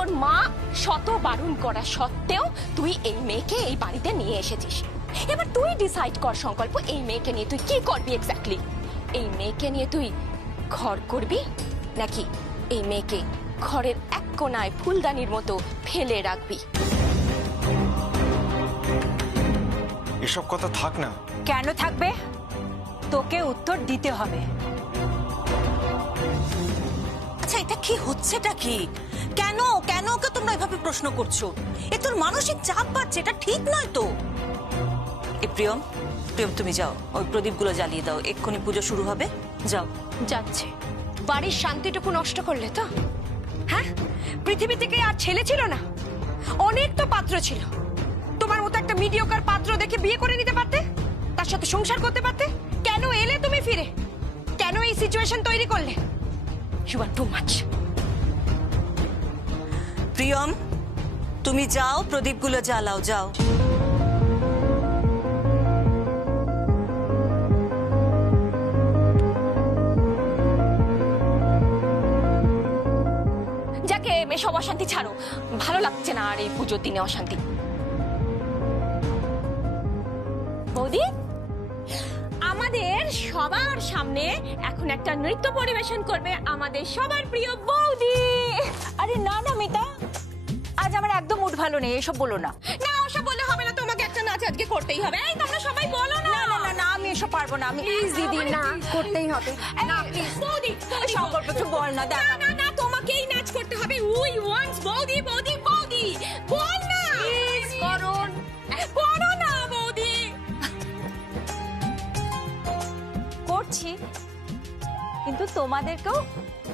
তোর মা শত বারণ করা সত্ত্বেও তুই এই মেয়েকে এই বাড়িতে নিয়ে এসেছিস। এবার তুই ডিসাইড কর সংকল্প, এই মেয়েকে নিয়ে তুই কি করবি এক্স্যাক্টলি। এই মেয়েকে নিয়ে তুই ঘর করবি নাকি এই মেয়েকে ঘরের এক কোনায় ফুলদানির মতো ফেলে রাখবি? এসব কথা থাক না। কেন থাকবে? তোকে উত্তর দিতে হবে। আচ্ছা, এটা কি হচ্ছেটা কি? কেন কেন ওকে তোমরা এভাবে প্রশ্ন করছো? এ তোর মানসিক চাপ বাড়ছে, এটা ঠিক নয় তো। প্রিয়ম, প্রিয়ম তুমি যাও, ওই প্রদীপগুলো জ্বালিয়ে দাও, এক্ষুনি পুজো শুরু হবে, যাও। যাচ্ছে। বাড়ির শান্তিটুকু নষ্ট করলে তো? হ্যাঁ, পৃথিবী থেকে আর ছেলে ছিল না, অনেক তো পাত্র ছিল। তোমার মতো একটা মিডিওকার পাত্র দেখে বিয়ে করে নিতে পারতে, তার সাথে সংসার করতে পারতে। কেন এলে তুমি ফিরে? কেন এই সিচুয়েশন তৈরি করলে? You are too much. Priyam, তুমি যাও, প্রদীপগুলো জ্বালাও, যাও। যাকে সব অশান্তি ছাড়ো, ভালো লাগছে না আর এই পুজোর দিনে অশান্তি। বৌদি, আমাদের সবার সামনে এখন একটা নৃত্য পরিবেশন করবে আমাদের সবার প্রিয় বৌদি। আরে না না মিতা, আজ আমার একদম মুড ভালো নেই, এসব বলো না। না, ওসব বলে হবে না, তোমাকে একটা নাচ আজকে করতেই হবে। এই তোমরা সবাই বলো না। না না না না, আমি এসব পারবো না। আমি প্লিজ দিদি, না করতেই হবে। না প্লিজ বৌদি, সংকল্প একটু বল না। দেখ, না না না, তোমাকেই নাচ করতে হবে। উই ওয়ান্টস বৌদি, বৌদি, বৌদি, বল না প্লিজ। করুন, করো না বৌদি। করছি, কিন্তু তোমাদেরকেও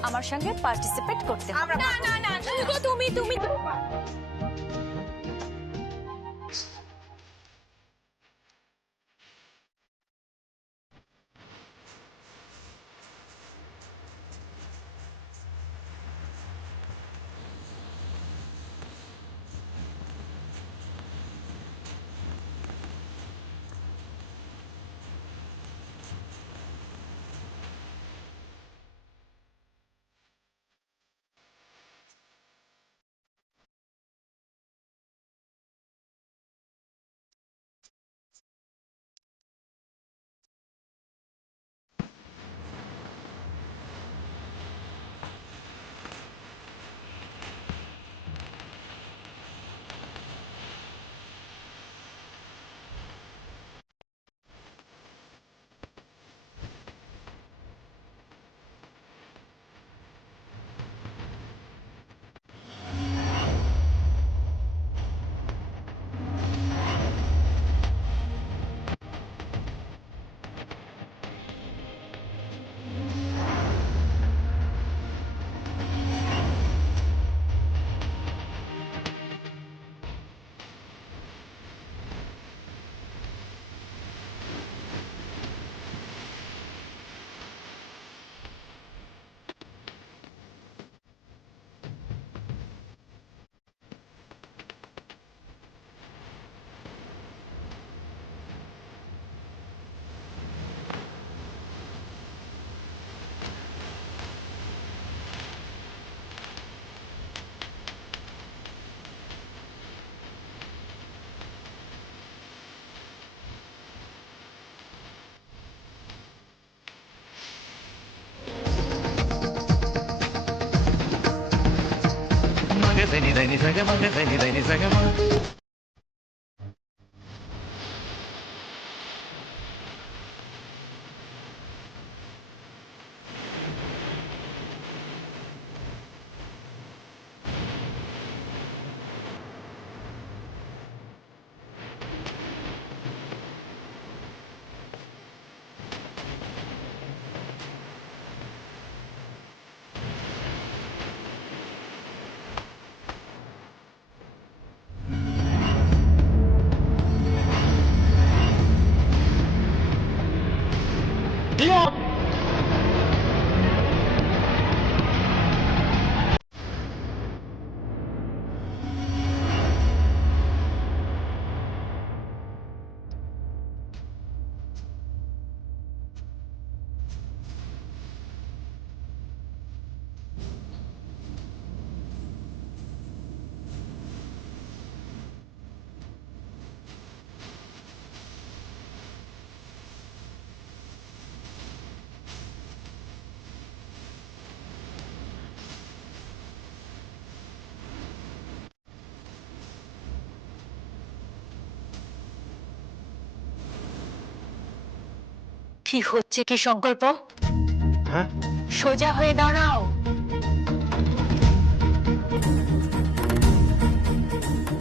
আমার সঙ্গে পার্টিসিপেট করতে হবে। না না না, শুধু তুমি তুমি। কি হচ্ছে কি সংকল্প? হ্যাঁ, সোজা হয়ে দাঁড়াও।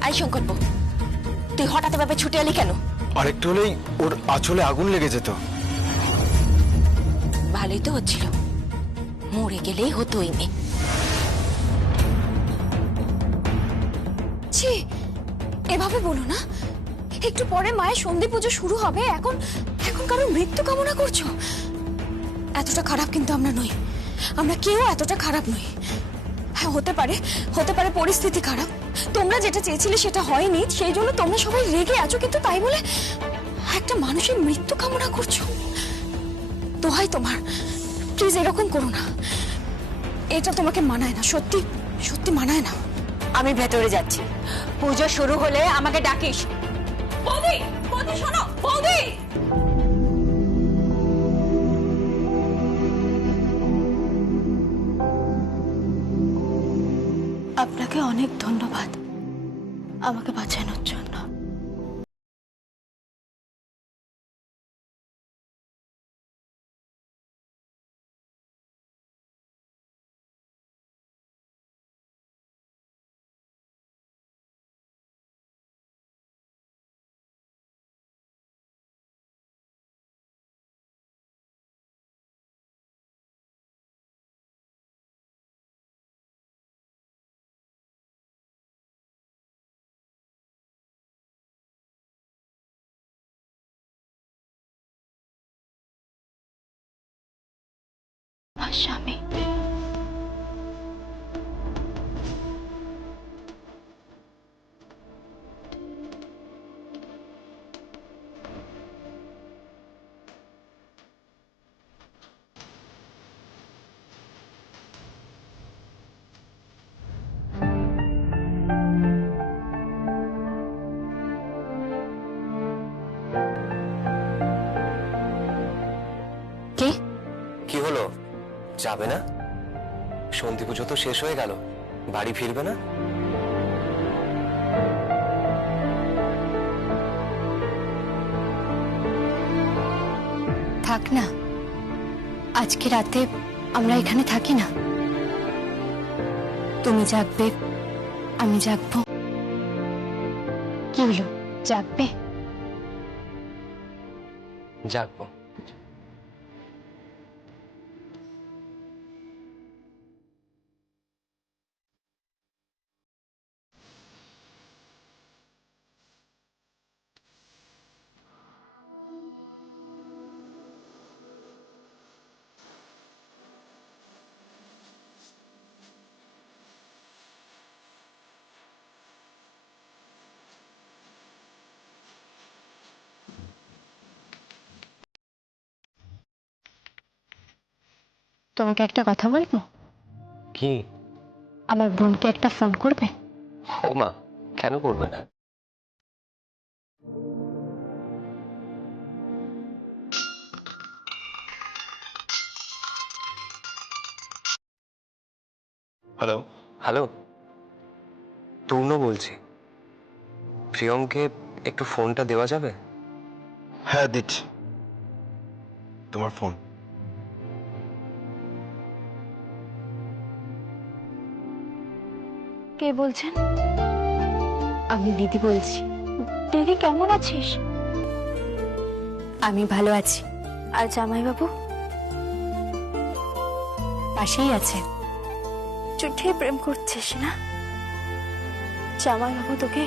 আই সংকল্প, তুই হঠাৎ এভাবে ছুটে এলি কেন? আরেকটু হলেই ওর আঁচলে আগুন লেগে যেত। ভালোই তো হচ্ছিল, মরে গেলেই হতো এই মেয়ে। ছি, এভাবে বলো না। একটু পরে মায়ের সন্ধি পুজো শুরু হবে, এখন এখন কারোর মৃত্যু কামনা করছো? এতটা খারাপ কিন্তু আমরা নই, আমরা কেউ এতটা খারাপ নই। হ্যাঁ, হতে পারে পরিস্থিতি খারাপ, তোমরা যেটা চেয়েছিলে সেটা হয়নি, সেই জন্য তোমরা সবাই রেগে আছো, কিন্তু তাই বলে একটা মানুষের মৃত্যু কামনা করছো? দোহাই তোমার, প্লিজ এরকম করো না। এটা তোমাকে মানায় না, সত্যি সত্যি মানায় না। আমি ভেতরে যাচ্ছি, পুজো শুরু হলে আমাকে ডাকিস। বৌদি, বৌদি শোনো, বৌদি। আপনাকে অনেক ধন্যবাদ আমাকে বাঁচানোর জন্য। আমার স্বামী। কে? কি হলো, যাবে না? সন্ধি পুজো তো শেষ হয়ে গেল, বাড়ি ফিরবে না? থাক না, আজকে রাতে আমরা এখানে থাকি না। তুমি জাগবে, আমি জাগবো। কি হলো, জাগবে? জাগবো। তোমাকে একটা কথা বলবো? কি? আমার বোনকে একটা ফোন করবে? ও মা, কেন করবে না? হ্যালো। হ্যালো, তরুণ বলছি। প্রিয়মকে একটু ফোনটা দেওয়া যাবে? হ্যাঁ, দিচ্ছি। তোমার ফোন। কে বলছেন? আমি দিদি বলছি। দিদি কেমন আছিস? আমি ভালো আছি। আর জামাইবাবু? পাশেই আছে। চুটিয়ে প্রেম করছিস না? জামাইবাবু তোকে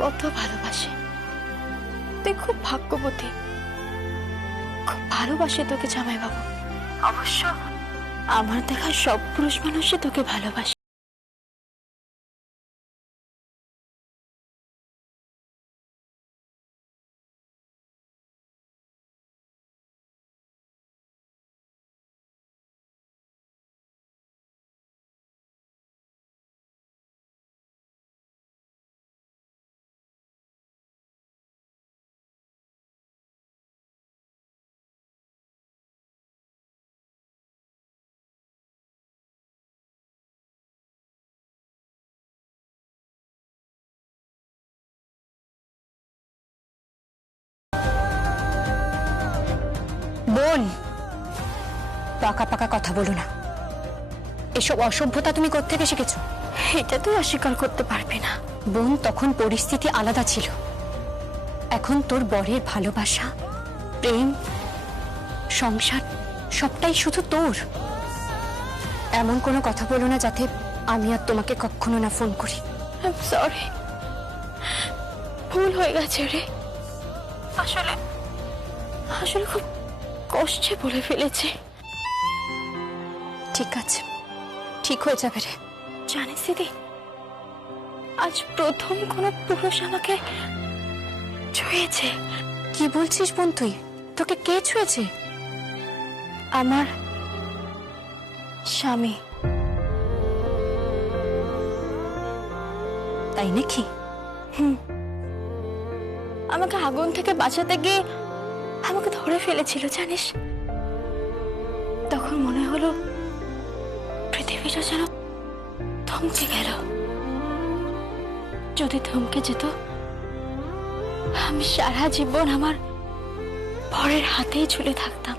কত ভালোবাসে, তুই খুব ভাগ্যবতী। খুব ভালোবাসে তোকে জামাইবাবু। অবশ্য আমার দেখা সব পুরুষ মানুষই তোকে ভালোবাসে। বোন, পাকা পাকা কথা বলো না। এসব অসভ্যতা তুমি কোত্থেকে শিখেছো? এটা তুই অস্বীকার করতে পারবে না বোন, তখন পরিস্থিতি আলাদা ছিল। এখন তোর বরের ভালোবাসা, প্রেম, সংসার সবটাই শুধু তোর। এমন কোনো কথা বলো না যাতে আমি আর তোমাকে কখনো না ফোন করি। সরি, ভুল হয়ে গেছে রে। আসলে আসলে খুব কষ্টে বলে ফেলেছি। ঠিক আছে, ঠিক হয়ে যাবে রে। জানিস দিদি, আজ প্রথম কোনো পুরুষ আমাকে ছুঁয়েছে। কি বলছিস বোন তুই? তোকে কে ছুঁয়েছে? আমার স্বামী। তাই নাকি? আমাকে আগুন থেকে বাঁচাতে গিয়ে আমাকে ধরে ফেলেছিল জানিস। তখন মনে হলো পৃথিবীটা যেন থমকে গেল। যদি থমকে যেত, আমি সারা জীবন আমার বরের হাতেই ঝুলে থাকতাম।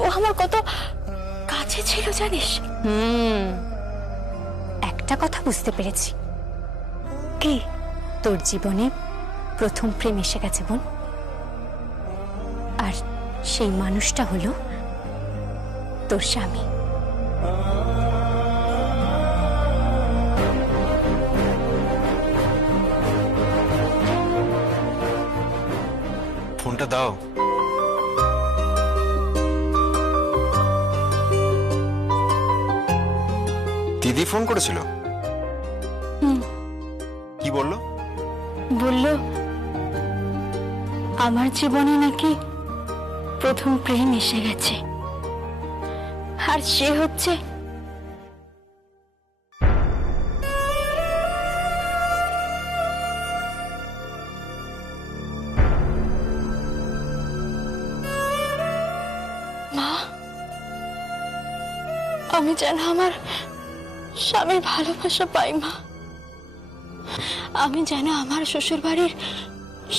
ও আমার কত কাছে ছিল জানিস। একটা কথা বুঝতে পেরেছি। কি? তোর জীবনে প্রথম প্রেম এসে গেছে বোন, আর সেই মানুষটা হলো তোর স্বামী। ফোনটা দাও। দিদি ফোন করেছিল? কি বললো? বলল আমার জীবনে নাকি প্রথম প্রেম এসে গেছে, আর সে হচ্ছে মা। আমি যেন আমার স্বামীর ভালোবাসা পাই মা। আমি যেন আমার শ্বশুর বাড়ির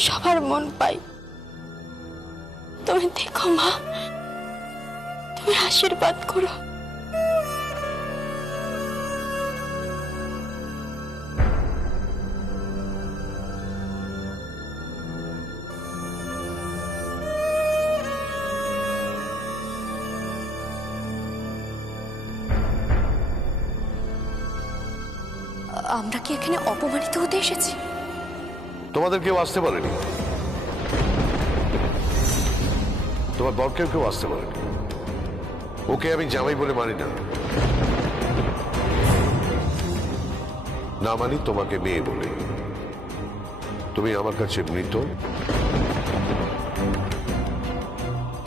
সবার মন পাই। তুমি দেখো মা, তুমি আশীর্বাদ করো। আমরা কি এখানে অপমানিত হতে এসেছি? তোমাদের কেউ আসতে পারেনি, তোমার বরকেও কেউ আসতে পারেনি। ওকে আমি জামাই বলে মানি না, না মানি তোমাকে মেয়ে বলে। তুমি আমার কাছে মৃত।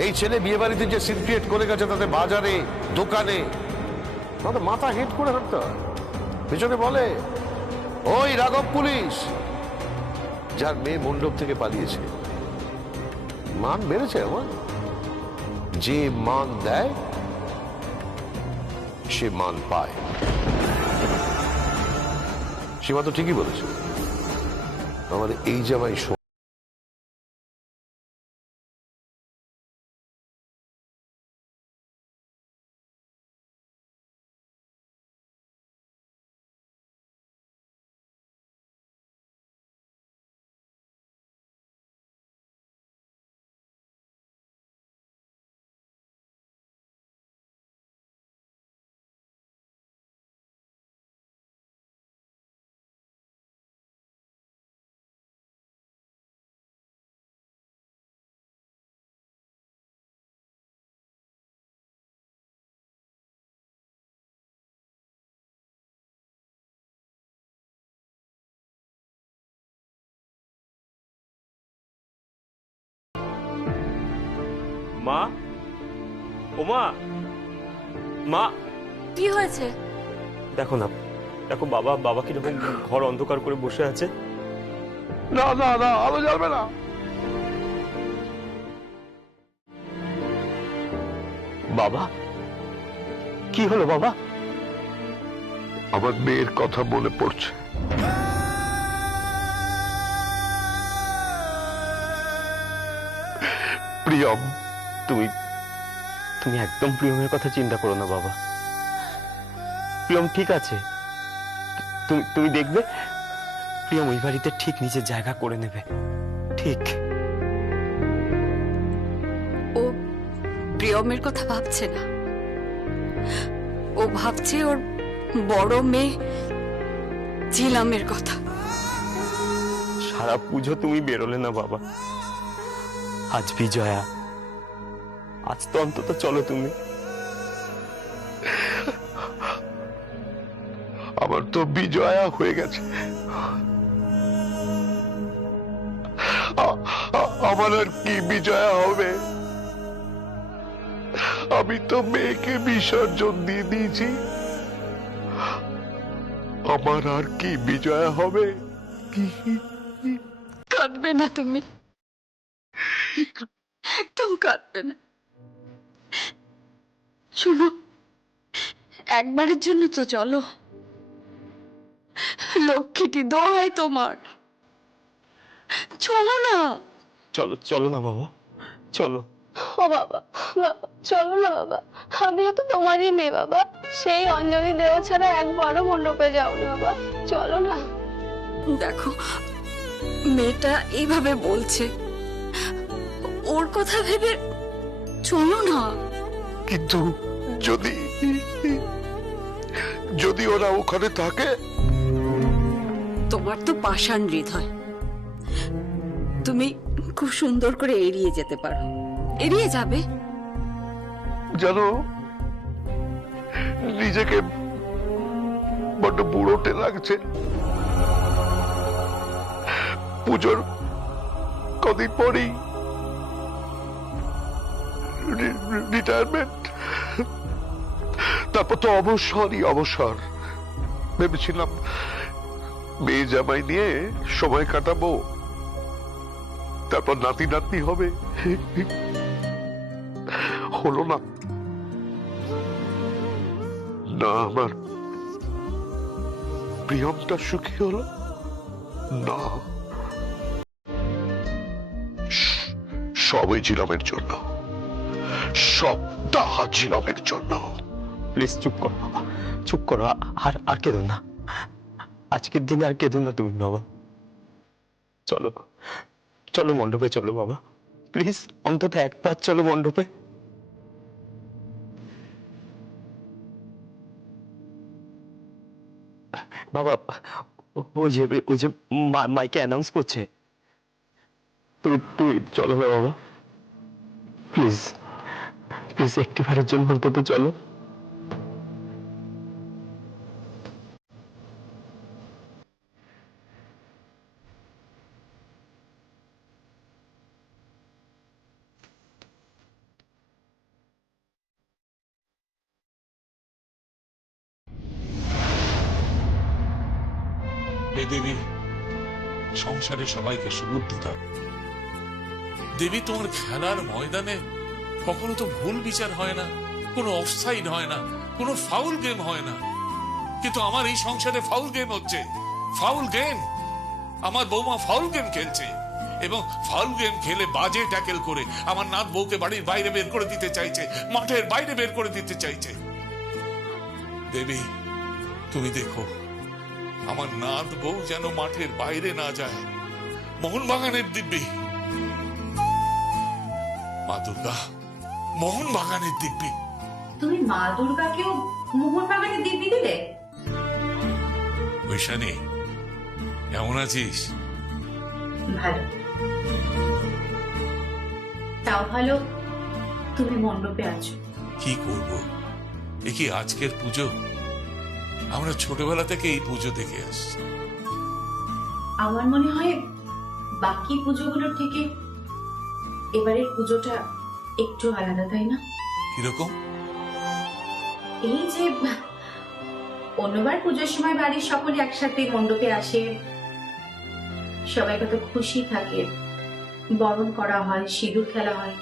এই ছেলে বিয়ে বাড়িতে যে সিন ক্রিয়েট করে গেছে, তাতে বাজারে দোকানে আমাদের মাথা হেট করে হাঁটতে হয়। পিছনে বলে ওই রাঘব পুলিশ, যার মেয়ে মণ্ডপ থেকে পালিয়েছে। মান বেড়েছে আমার। যে মান দেয় সে মান পায়। সীমা তো ঠিকই বলেছে। আমার এই জামাই মা, ওমা, মা। কি হয়েছে? দেখো না, দেখো বাবা কিরকম ঘর অন্ধকার করে বসে আছে। না না না, আলো জ্বালবে না। বাবা, কি হলো বাবা? আমার মেয়ের কথা মনে পড়ছে। প্রিয়ম। তুমি তুমি একদম প্রিয়মের কথা চিন্তা করো না বাবা। প্রিয়ম ঠিক আছে, তুমি তুমি দেখবে প্রিয়ম ওই বাড়িতে ঠিক নিজের জায়গা করে নেবে। ঠিক। ও প্রিয়মের কথা ভাবছে না, ও ভাবছে ওর বড় মেয়ে জিলামের কথা। সারা পুজো তুমি বেরোলে না বাবা, আজ বিজয়া, আজ তো অন্তত চলো তুমি। আমার তো বিজয়া হয়ে গেছে, আমার আর কি বিজয়া হবে? আমি তো মেয়েকে বিসর্জন দিয়ে দিয়েছি, আমার আর কি বিজয়া হবে? কাঁদবে না তুমি, একদম কাঁদবে না। শোনো, একবারের জন্য তো চলো, লক্ষ্মীটি দোহাই তোমার, চলো না। চলো চলো না বাবা, চলো। ও বাবা, বাবা চলো না বাবা, আমিও তো তোমারই মেয়ে বাবা। সেই অঞ্জলি দেওয়া ছাড়া একবারও মণ্ডপে যাওনি বাবা, চলো না। দেখো, মেয়েটা এইভাবে বলছে, ওর কথা ভেবে চলো না। কিন্তু যদি যদি ওরা ওখানে থাকে? তোমার তো পাষাণ হৃদয়, তুমি খুব সুন্দর করে এড়িয়ে যেতে পারো, এড়িয়ে যাবে। জানো, নিজেকে বড্ড বুড়োটে লাগছে। পুজোর কদিন পরেই রিটায়ারমেন্ট, তারপর তো অবসরই অবসর। ভেবেছিলাম মেয়ে জামাই নিয়ে সময় কাটাবো, তারপর নাতি নাতনি হবে, হলো না। না আমার প্রিয়মটা সুখী হলো না, সবই জিলামের জন্য, সবটা জিলামের জন্য। প্লিজ চুপ করো বাবা, চুপ করো, আর আর কেঁদো না, আজকের দিনে আর কেঁদো না তুমি বাবা। চলো চলো মণ্ডপে চলো বাবা, প্লিজ অন্তত একবার চলো মণ্ডপে। বাবা, ওই যে মাইকে অ্যানাউন্স করছে, তুই চলো না বাবা, প্লিজ প্লিজ একটিবারের জন্য অন্তত চলো। হে দেবী, সংসারে সবাইকে সুবুদ্ধি দাও। দেবী, তোমার খেলার ময়দানে কখনো তো ভুল বিচার হয় না, কোনো অফসাইড হয় না, কোনো ফাউল গেম হয় না, কিন্তু আমার এই সংসারে ফাউল গেম হচ্ছে। ফাউল গেম, আমার বৌমা ফাউল গেম খেলছে, এবং ফাউল গেম খেলে বাজে ট্যাকেল করে আমার নাত বউকে বাড়ির বাইরে বের করে দিতে চাইছে, মাঠের বাইরে বের করে দিতে চাইছে। দেবী, তুমি দেখো আমার নাত বউ যেন মাঠের বাইরে না যায়, মোহনবাগানের দিব্যি। মা দুর্গা, মোহনবাগানের দিব্যি। তুমি মা দুর্গাকেও মোহনবাগানের দিব্যি দিলে? ঐশানী, কেমন আছিস? ভালো। তাও ভালো তুমি মণ্ডপে আছো। কি করব, এ কি আজকের পুজো? আমরা ছোটবেলা থেকে এই পুজো দেখে আসছি। আমার মনে হয় বাকি পুজোগুলোর থেকে এবারের পুজোটা একটু আলাদা, তাই না? কিরকম? এই যে অন্যবার পুজোর সময় বাড়ির সকলে একসাথে মণ্ডপে আসে, সবাই কত খুশি থাকে, বরণ করা হয়, সিঁদুর খেলা হয়।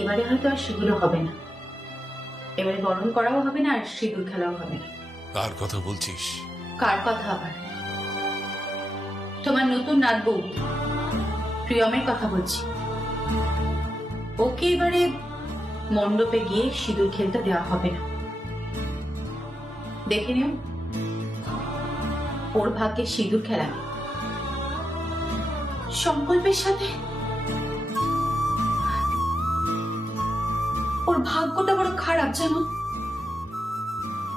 এবারে হয়তো আর সেগুলো হবে না, এবারে বরণ করাও হবে না আর সিঁদুর খেলাও হবে না। কার কথা বলছিস? কার কথা আবার? তোমার নতুন নাত বউ প্রিয়মের কথা বলছি। ওকে এবারে মণ্ডপে গিয়ে সিঁদুর খেলতে দেওয়া হবে না। দেখে নিও ওর ভাগ্যে সিঁদুর খেলা নেই। সংকল্পের সাথে ওর ভাগ্যটা বড় খারাপ জানো।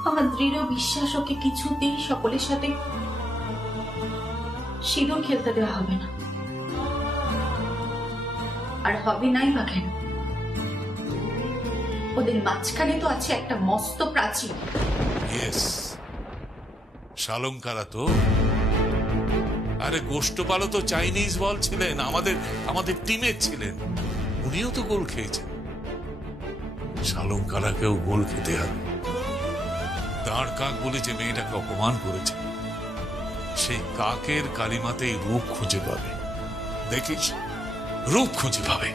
আমার দৃঢ় বিশ্বাস ওকে কিছুতেই সকলের সাথে সিঁদুর খেলতে দেওয়া হবে না। আর হবে নাই বা কেন, ওদের মাঝখানে তো আছে একটা মস্ত প্রাচীর। ইয়েস, শালঙ্কারা তো, আরে গোষ্ঠপালও তো চাইনিজ বল ছিলেন, আমাদের টিমের ছিলেন, উনিও তো গোল খেয়েছেন। শালঙ্কারাকেও গোল খেতে হবে। দাঁড় কাক বলে যে মেয়েটাকে অপমান করেছে, সেই কাকের কালিমাতেই রূপ খুঁজে পাবে। দেখিস, রূপ খুঁজে পাবে।